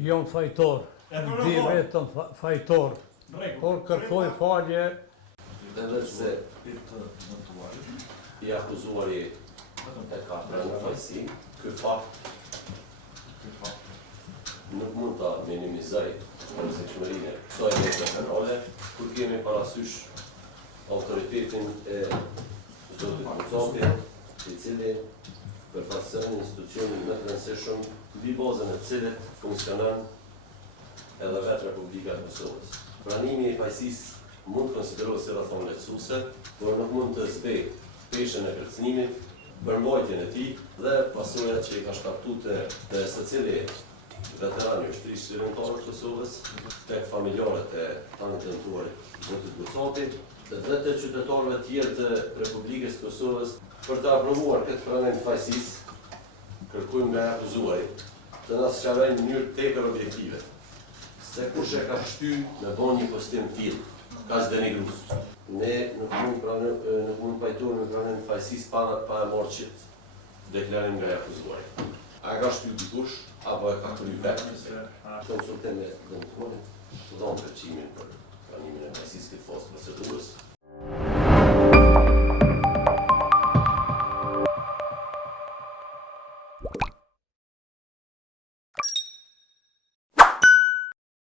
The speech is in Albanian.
jam fajtor, di vetëm fajtor, por kërkoj falje. Edhe se i akuzuari e ka pranuar fajësi, ky fakt nuk mund ta minimizoj rrezikshmërinë e kësaj vepre penale, kur kemi parasysh autoritetin e zotit Mucati, i cili përfaqëson institucionin më të rëndësishëm mbi bazën e cilit funksionon edhe vetë Republika e Kosovës. Pranimi i fajësisë mund të konsiderohet si rrethon lehtësuese, por nuk mund të zbej peshën e kërcënimit, përmbajtjen e tij dhe pasojat që i ka shkaktuar te secili veterani i ushtrisë shërbëtare të Kosovës, tek familjarët e tanë të dëmtuarit zotit Mucati, dhe të qytetarëve tjerë të Republikës së Kosovës. Për të aprovuar këtë pranim të fajësisë, kërkojmë nga akuzuari të na sqarojë në mënyrë tepër objektive se kush e ka shtyr në bën një postim të tillë, kaq denigrues. Ne nuk mund pajtohemi me pranim të fajësisë pa e marrë qit deklarim nga akuzuari. A ka shtyr dikush apo e ka kryer vetë? Konsultim me dëmtuarin, të dhonë përqimin për pranimin e fajësisë këtë fazë procedurës.